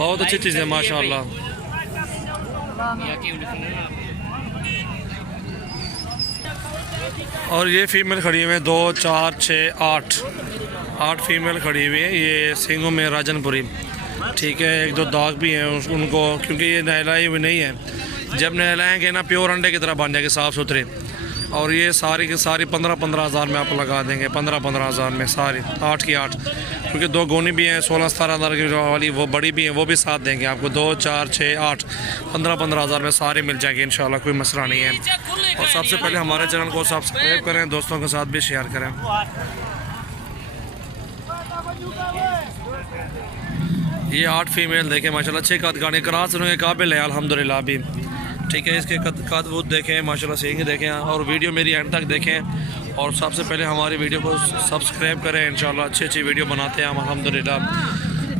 बहुत अच्छी चीज़ है माशाल्लाह। और ये फीमेल खड़ी हुई है 2 4 6 8 फीमेल खड़ी हुई है। ये सिंगों में राजनपुरी, ठीक है। एक दो दाग भी हैं उनको, क्योंकि ये नहलाई हुई नहीं है। जब नहलाएंगे ना प्योर अंडे की तरह बन जाएंगे, साफ़ सुथरे। और ये सारी की सारी 15-15 हज़ार में आप लगा देंगे, 15-15 हज़ार में सारी 8 की 8। क्योंकि दो गोनी भी हैं 16-17 हज़ार की वाली, वो बड़ी भी हैं, वो भी साथ देंगे आपको। 2 4 6 8 15-15 हज़ार में सारी मिल जाएगी इंशाल्लाह, कोई मसला नहीं है। और सबसे पहले हमारे चैनल को सब्सक्राइब करें, दोस्तों के साथ भी शेयर करें। ये 8 फीमेल देखें माशाल्लाह, अच्छे कद गाने क्रॉस होने के काबिल है अल्हम्दुलिल्लाह अभी, ठीक है। इसके कद वो देखें माशाल्लाह, सींग देखें। और वीडियो मेरी एंड तक देखें। और सबसे पहले हमारी वीडियो को सब्सक्राइब करें इंशाल्लाह। अच्छी वीडियो बनाते हैं हम अल्हम्दुलिल्लाह,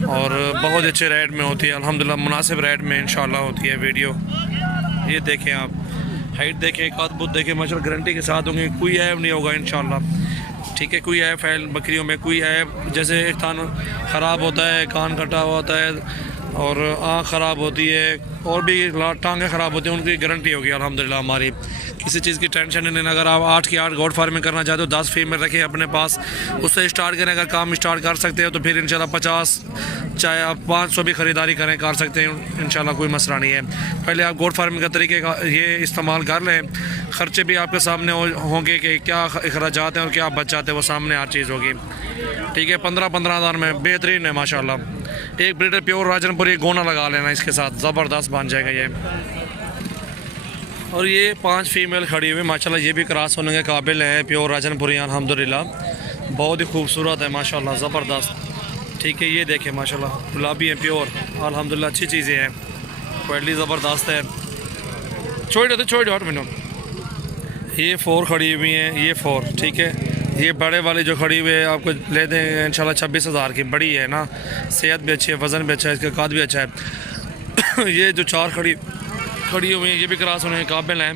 और बहुत अच्छे रेट में होती है अल्हम्दुलिल्लाह, मुनासिब रेट में इंशाल्लाह होती है वीडियो। ये देखें आप, हाइट देखें, कद बुत देखें माशाल्लाह, गारंटी के साथ होंगे, कोई ऐब नहीं होगा इंशाल्लाह, ठीक है। कोई ऐब फैल बकरियों में कोई ऐब, जैसे एक कान ख़राब होता है, कान कटा हुआ होता है, और आँख ख़राब होती है, और भी टांगें ख़राब होती हैं, उनकी गारंटी होगी अल्हम्दुलिल्लाह हमारी। किसी चीज़ की टेंशन नहीं लेना। अगर आप 8 की 8 गोट फार्मिंग करना चाहते हो, 10 फीमेल रखें अपने पास, उससे स्टार्ट करें। अगर काम स्टार्ट कर सकते हो तो फिर इंशाल्लाह 50 चाहे आप 500 भी ख़रीदारी करें, कर सकते हैं इंशाल्लाह, कोई मसला नहीं है। पहले आप गोट फार्मिंग का तरीके का ये इस्तेमाल कर लें, ख़र्चे भी आपके सामने होंगे कि क्या अखराजात हैं और क्या बच जाते हैं, वो सामने हर चीज़ होगी, ठीक है। 15-15 हज़ार में बेहतरीन है माशाल्लाह। एक ब्रीडर प्योर राजनपुरी गोना लगा लेना इसके साथ, ज़बरदस्त बन जाएगा ये। और ये 5 फीमेल खड़ी हुई माशाल्लाह, ये भी क्रॉस होने के काबिल है, प्योर राजनपुरी अल्हम्दुलिल्लाह, बहुत ही खूबसूरत है माशाल्लाह, ज़बरदस्त, ठीक है। ये देखें माशाल्लाह, गुलाबी है प्योर अल्हम्दुलिल्लाह, अच्छी चीज़ें हैं, क्वालिटी ज़बरदस्त है। छोड़ 8 मिनट। ये 4 खड़ी हुई हैं, ये 4, ठीक है। ये बड़े वाली जो खड़ी हुई है आपको ले दें इंशाल्लाह 26 हज़ार की, बड़ी है ना, सेहत भी अच्छी है, वज़न भी अच्छा है, इसका कद भी अच्छा है। ये जो 4 खड़ी हुई हैं, ये भी क्रॉस होने के काबिल हैं।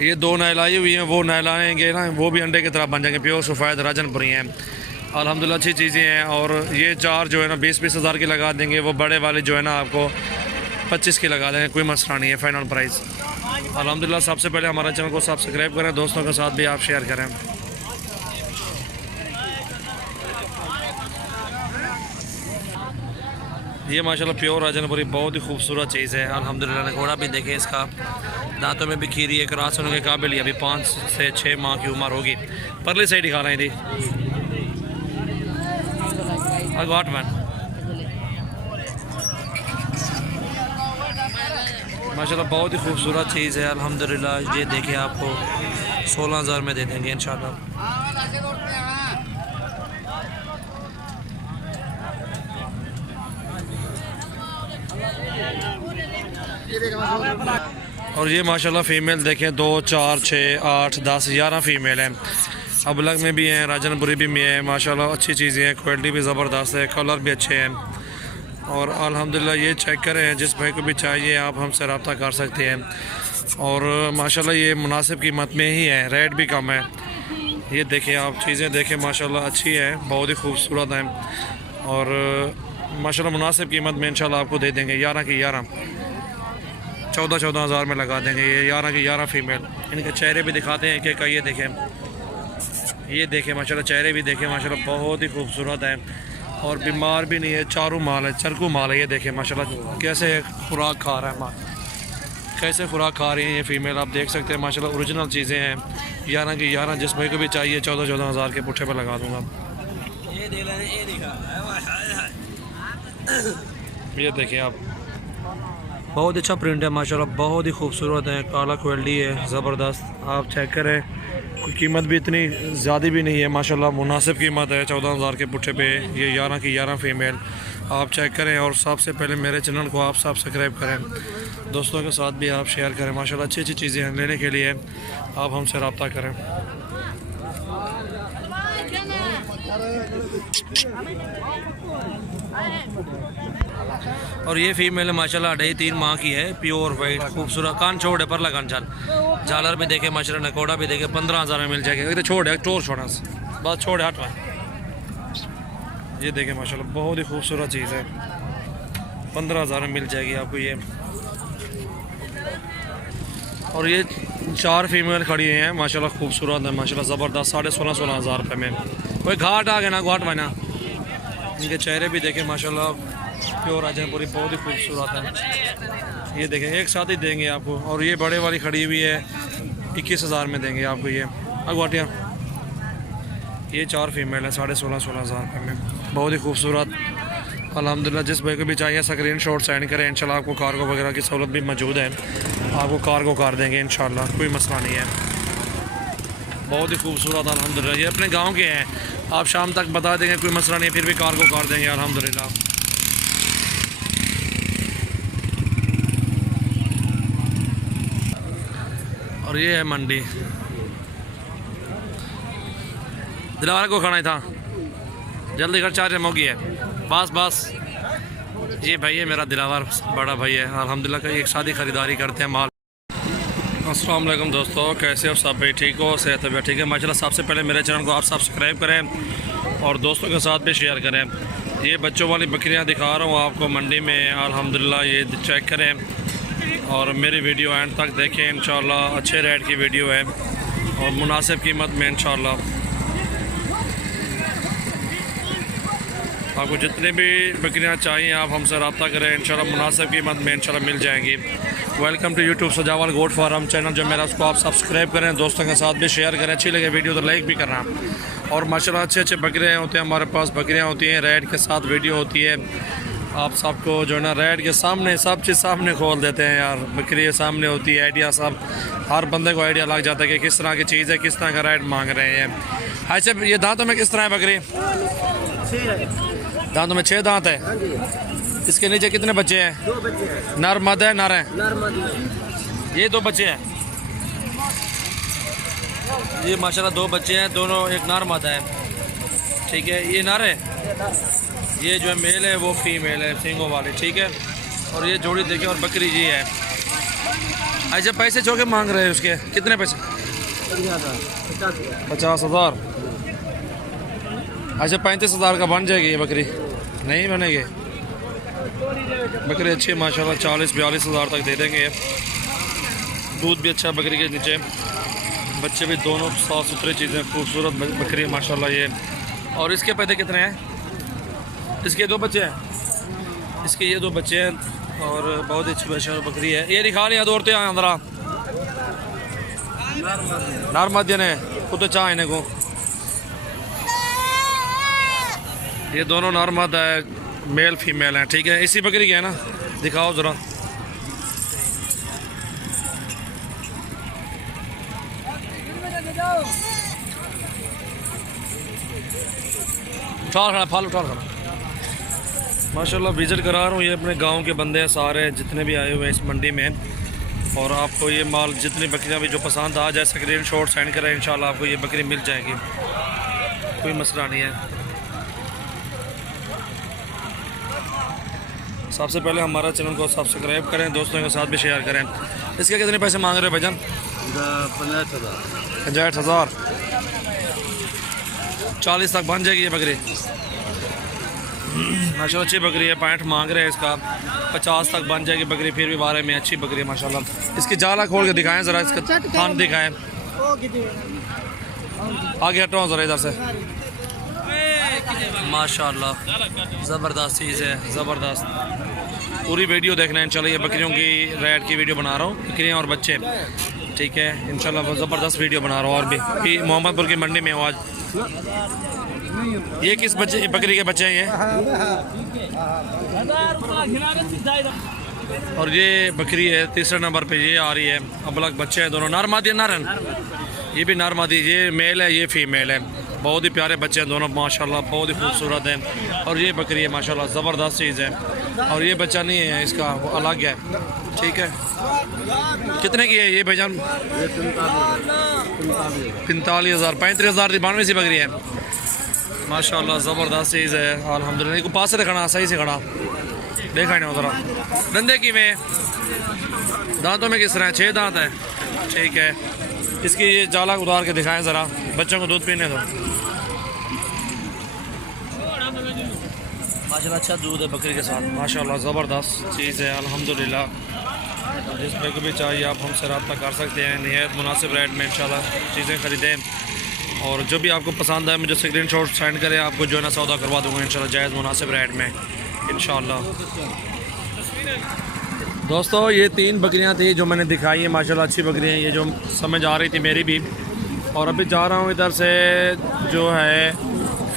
ये 2 नहलाई हुई हैं, वो नहलाएंगे ना, वो भी अंडे की तरह बन जाएंगे, प्योर सफ़ेद राजनपुरी हैं अल्हम्दुलिल्लाह, अच्छी चीज़ें हैं। और ये 4 जो है ना 20-20 हज़ार की लगा देंगे, वो बड़े वाले जो है ना आपको 25 की लगा देंगे, कोई मसला नहीं है, फ़ाइनल प्राइस अल्हम्दुलिल्लाह। सबसे पहले हमारे चैनल को सब्सक्राइब करें, दोस्तों के साथ भी आप शेयर करें। ये माशाल्लाह प्योर राजनपुरी बहुत ही खूबसूरत चीज़ है अल्हम्दुलिल्लाह। घोड़ा भी देखें, इसका दांतों में भी खीरी है, क्रॉस होने के काबिल है, अभी 5 से 6 माह की उम्र होगी। परली साइड ही खा रही थी माशाल्लाह, बहुत ही खूबसूरत चीज़ है अल्हम्दुलिल्लाह। ये देखें, आपको 16 हज़ार में दे देंगे इंशाल्लाह। और ये माशाल्लाह फ़ीमेल देखें, 2 4 6 8 10 11 फ़ीमेल हैं, अबलग में भी हैं, राजनपुरी भी में है माशाल्लाह, अच्छी चीज़ें हैं, क्वालिटी भी ज़बरदस्त है, कलर भी अच्छे हैं। और अल्हम्दुलिल्लाह ये चेक करें, जिस भाई को भी चाहिए आप हमसे रब्ता कर सकते हैं। और माशाल्लाह ये मुनासिब कीमत में ही है, रेट भी कम है। ये देखें आप, चीज़ें देखें माशाल्लाह अच्छी है, बहुत ही खूबसूरत हैं। और माशाल्लाह मुनासिब कीमत में इंशाल्लाह आपको दे देंगे। 11 की 11 14 हज़ार में लगा देंगे। ये 11 की 11 फीमेल। इनके चेहरे भी दिखाते हैं कि ये देखें माशाल्लाह, चेहरे भी देखें माशाल्लाह, बहुत ही खूबसूरत है और बीमार भी नहीं है, चारू माल है, चरकू माल है। ये देखें माशाल्लाह कैसे खुराक खा रहा है माल, कैसे खुराक खा रही हैं ये फ़ीमेल, आप देख सकते हैं माशाल्लाह, ओरिजिनल चीज़ें हैं। 11 की 11 जिस भाई को भी चाहिए 14 हज़ार के पुट्ठे पर लगा दूँगा। ये देखें आप, बहुत अच्छा प्रिंट है माशाल्लाह, बहुत ही खूबसूरत है, काला क्वालिटी है, ज़बरदस्त। आप चेक करें, कोई कीमत भी इतनी ज़्यादा भी नहीं है माशाल्लाह, मुनासिब कीमत है 14 हज़ार के पुट्ठे पे। ये 11 की 11 फ़ीमेल आप चेक करें। और सबसे पहले मेरे चैनल को आप सब्सक्राइब करें, दोस्तों के साथ भी आप शेयर करें। माशाल्लाह अच्छी अच्छी चीज़ें हैं, लेने के लिए आप हमसे रब्ता करें। और ये फीमेल है माशाल्लाह, 2.5-3 माह की है, प्योर वाइट खूबसूरत, कान छोड़ है पर लगान चल, झालर भी देखे माशाल्लाह, नकोड़ा भी देखे, 15 हज़ार में मिल जाएगा। तो छोड़ है, टोर छोड़ा बस, छोड़ हट में। ये देखे माशाल्लाह, बहुत ही खूबसूरत चीज़ है। 15,000 में मिल जाएगी आपको ये। और ये 4 फीमेल खड़ी हैं माशाल्लाह, खूबसूरत है माशाल्लाह, ज़बरदस्त। 16,500 रुपये में। कोई घाट आ गया ना, घाट बना। इनके चेहरे भी देखें माशाल्लाह, प्योर आ जाए पूरी, बहुत ही खूबसूरत है। ये देखें एक साथ ही देंगे आपको। और ये बड़े वाली खड़ी हुई है 21,000 में देंगे आपको ये अगवाटियाँ। ये 4 फीमेल है 16,500 रुपये में, बहुत ही खूबसूरत अल्हम्दुलिल्लाह। जिस भाई को भी चाहिए स्क्रीन शॉट सेंड करें, इंशाल्लाह आपको कार्गो वगैरह की सहूलत भी मौजूद है, आपको कार्गो कर देंगे इंशाल्लाह, कोई मसला नहीं है। बहुत ही खूबसूरत अल्हम्दुलिल्लाह। ये अपने गांव के हैं, आप शाम तक बता देंगे, कोई मसला नहीं, फिर भी कार्गो कर देंगे अल्हम्दुलिल्लाह। और ये है मंडी। दिलावर को खाना ही था, जल्दी कर, 4 हो गई है, बस बस। ये भाई है मेरा दिलावर, बड़ा भाई है अल्हम्दुलिल्लाह का, एक साथ ही ख़रीदारी करते हैं माल। अस्सलाम वालेकुम दोस्तों, कैसे हो सब भाई? ठीक हो, सेहत है ठीक है माशाल्लाह। सबसे पहले मेरे चैनल को आप सब्सक्राइब करें और दोस्तों के साथ भी शेयर करें। ये बच्चों वाली बकरियां दिखा रहा हूँ आपको मंडी में अल्हम्दुलिल्लाह, ये चेक करें और मेरी वीडियो एंड तक देखें इंशाल्लाह। अच्छे रेट की वीडियो है और मुनासिब कीमत में इंशाल्लाह। आपको जितने भी बकरियां चाहिए आप हमसे रब्ता करें, इंशाल्लाह मुनासिब कीमत में इंशाल्लाह मिल जाएंगी। वेलकम टू यूट्यूब सजावल गोट फार्म चैनल जो मेरा, उसको आप सब्सक्राइब करें, दोस्तों के साथ भी शेयर करें। अच्छी लगे वीडियो तो लाइक भी करना। और माशाल्लाह अच्छे अच्छे बकरे होते हैं हमारे पास, बकरियां होती हैं, रेड के साथ वीडियो होती है। आप सबको जो है ना रेड के सामने सब चीज़ सामने खोल देते हैं यार, बकरी सामने होती है, आइडिया सब हर बंदे को आइडिया लग जाता है कि किस तरह की चीज़ है, किस तरह का रेट मांग रहे हैं। अच्छा ये दांतों में किस तरह है बकरी? दांतों में 6 दांत है। इसके नीचे कितने बच्चे हैं? 2 बच्चे हैं। नर मद है? नर है? नर मद। ये 2 बच्चे हैं। ये माशाल्लाह 2 बच्चे हैं, दोनों एक नर मद है, ठीक है। ये नर है, ये जो है मेल है वो फीमेल है सींगों वाली, ठीक है। और ये जोड़ी देखे और बकरी जी है। अच्छा पैसे चौके मांग रहे हैं उसके, कितने पैसे? 50,000। अच्छा 35,000 का बन जाएगी ये बकरी? नहीं बनेगी बकरी, अच्छी माशाल्लाह 40-42 तक दे देंगे। दूध भी अच्छा बकरी के नीचे, बच्चे भी दोनों साफ़ सुथरी चीज़ें, खूबसूरत बकरी माशाल्लाह ये। और इसके पैसे कितने हैं? इसके 2 बच्चे हैं, इसके ये 2 बच्चे हैं और बहुत अच्छी माशाल्लाह बकरी है। ये दिखा लिया दौड़ते हैं अंदर नार मध्य ने खुद चाह इन्हें को। ये दोनों नर मद है, मेल फीमेल हैं, ठीक है। इसी बकरी के है ना, दिखाओ ज़रा। उठा खड़ा, फल उठा खड़ा माशाल्लाह। विजिट करा रहा हूँ, ये अपने गांव के बंदे हैं सारे जितने भी आए हुए हैं इस मंडी में। और आपको ये माल जितनी बकरियाँ भी जो पसंद आ जाए स्क्रीन शॉट सेंड करें, इंशाल्लाह आपको ये बकरी मिल जाएगी, कोई मसला नहीं है। सबसे पहले हमारा चैनल को सब्सक्राइब करें, दोस्तों के साथ भी शेयर करें। इसके कितने पैसे मांग रहे हो भाईजान? 65,000। 40 तक बन जाएगी ये बकरी माशाल्लाह, अच्छी बकरी है। 65 मांग रहे हैं इसका, 50 तक बन जाएगी बकरी, फिर भी बारे में अच्छी बकरी है माशाल्लाह। इसकी जाला खोल के दिखाएं ज़रा, इसका थान दिखाएं। आगे हटो ज़रा इधर से। माशाल्लाह ज़बरदस्त चीज़ है, ज़बरदस्त। पूरी वीडियो देखना है इंशाल्लाह। ये बकरियों की रेट की वीडियो बना रहा हूँ, बकरियाँ और बच्चे, ठीक है इंशाल्लाह। ज़बरदस्त वीडियो बना रहा हूँ। और भी मोहम्मदपुर की मंडी में हूँ आज। ये किस बच्चे बकरी के बच्चे हैं ये? और ये बकरी है 3रे नंबर पे, ये आ रही है। अबलग बच्चे हैं दोनों, नर मादी नर, ये भी नर मादी, ये मेल है ये फीमेल है। बहुत ही प्यारे बच्चे हैं दोनों माशाल्लाह, बहुत ही खूबसूरत हैं। और ये बकरी है माशाल्लाह, ज़बरदस्त चीज़ है। और ये बच्चा नहीं है इसका, वो अलग है, ठीक है। कितने की है ये भाईजान? 45,000। 35,000 की 92 सी बकरी है माशाल्लाह, ज़बरदस्त चीज़ है अल्हम्दुलिल्लाह। इनको पास से खड़ा, सही से खड़ा देखा नहीं उधर। धंधे की में दांतों में किस तरह है? 6 दांत है, ठीक है। इसकी ये जाला उतार के दिखाएं ज़रा, बच्चों को दूध पीने दो। माशाल्लाह अच्छा दूध है बकरी के साथ, माशाल्लाह ज़बरदस्त चीज़ है अल्हम्दुलिल्लाह। जिस पे कभी चाहिए आप हमसे रब्ता कर सकते हैं, निहायत मुनासिब रेट में इंशाल्लाह चीज़ें ख़रीदें। और जो भी आपको पसंद आए मुझे स्क्रीनशॉट सेंड करें, आपको जो है ना सौदा करवा दूँगा इंशाल्लाह जायज़ मुनासिब रेट में इंशाल्लाह। दोस्तों ये 3 बकरियां थी जो मैंने दिखाई है, माशाल्लाह अच्छी बकरियां हैं, ये जो समझ आ रही थी मेरी भी। और अभी जा रहा हूँ इधर से जो है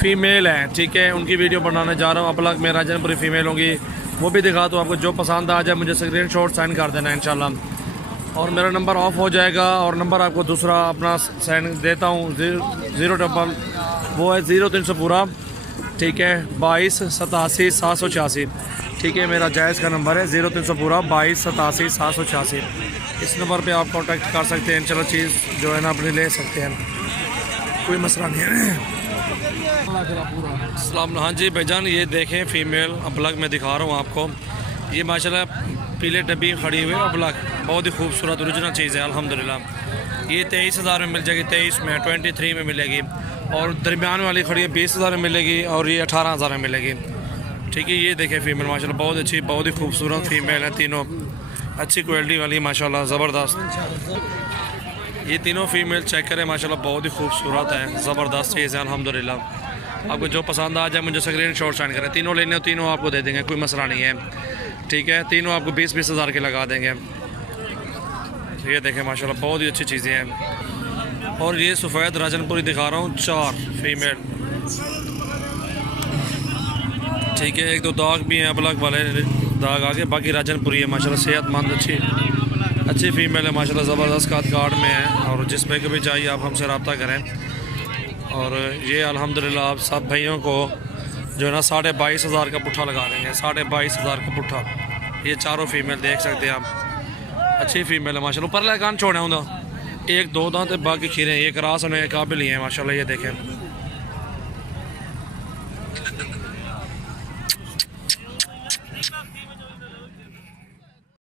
फ़ीमेल है, ठीक है, उनकी वीडियो बनाने जा रहा हूँ। अब लग में राजनपुरी फ़ीमेल होंगी, वो भी दिखा दूँ आपको। जो पसंद आ जाए मुझे स्क्रीनशॉट सेंड कर देना इंशाल्लाह। और मेरा नंबर ऑफ हो जाएगा और नंबर आपको दूसरा अपना सेंड देता हूँ, 0 वो है 0300 पूरा, ठीक है, 22 87 786, ठीक है। मेरा जायज़ का नंबर है 0300 पूरा 22 87 786। इस नंबर पे आप कांटेक्ट कर सकते हैं इंशाल्लाह, चीज़ जो है ना अपनी ले सकते हैं, कोई मसला नहीं है। अस्सलाम, हाँ जी भाईजान ये देखें फ़ीमेल अबलग में दिखा रहा हूँ आपको। ये माशाल्लाह पीले डब्बी खड़ी हुई है अबलग, बहुत ही खूबसूरत ओरिजिनल चीज़ है अल्हम्दुलिल्लाह। ये 23,000 में मिल जाएगी, 23 में 23 में मिलेगी। और दरमियान वाली खड़ी है 20,000 में मिलेगी और ये 18,000 में मिलेगी, ठीक है। ये देखें फ़ीमेल माशाल्लाह बहुत अच्छी, बहुत ही खूबसूरत फ़ीमेल है, तीनों अच्छी क्वालिटी वाली माशाल्लाह ज़बरदस्त। ये तीनों फ़ीमेल चेक करें माशाल्लाह बहुत ही खूबसूरत है, ज़बरदस्त चीज़ है अल्हम्दुलिल्लाह। आपको जो पसंद आ जाए मुझे स्क्रीनशॉट सेंड करें, तीनों लेने हो तीनों आपको दे देंगे, कोई मसला नहीं है, ठीक है। तीनों आपको 20-20 हज़ार के लगा देंगे। ये देखें माशाल्लाह बहुत ही अच्छी चीज़ें हैं। और ये सफ़ेद राजनपुरी दिखा रहा हूँ 4 फ़ीमेल, ठीक है। 1-2 दाग भी हैं अबलग वाले दाग आगे, बाकी राजनपुरी है माशाल्लाह सेहतमंद अच्छी फ़ीमेल है माशाल्लाह, ज़बरदस्त काद कार्ड में है। और जिस पे कभी चाहिए आप हमसे रब्ता करें। और ये अल्हम्दुलिल्लाह आप सब भाइयों को जो है ना 22,500 का पुट्ठा लगा देंगे, 22,500 का पुट्ठा। ये चारों फ़ीमेल देख सकते हैं आप, अच्छी फ़ीमेल है माशाल्लाह। ऊपर लगा कान छोड़े होंगे 1-2 दांत बाकी खीरे, ये क्रॉस होने के काबिल ही हैं माशाल्लाह। ये देखें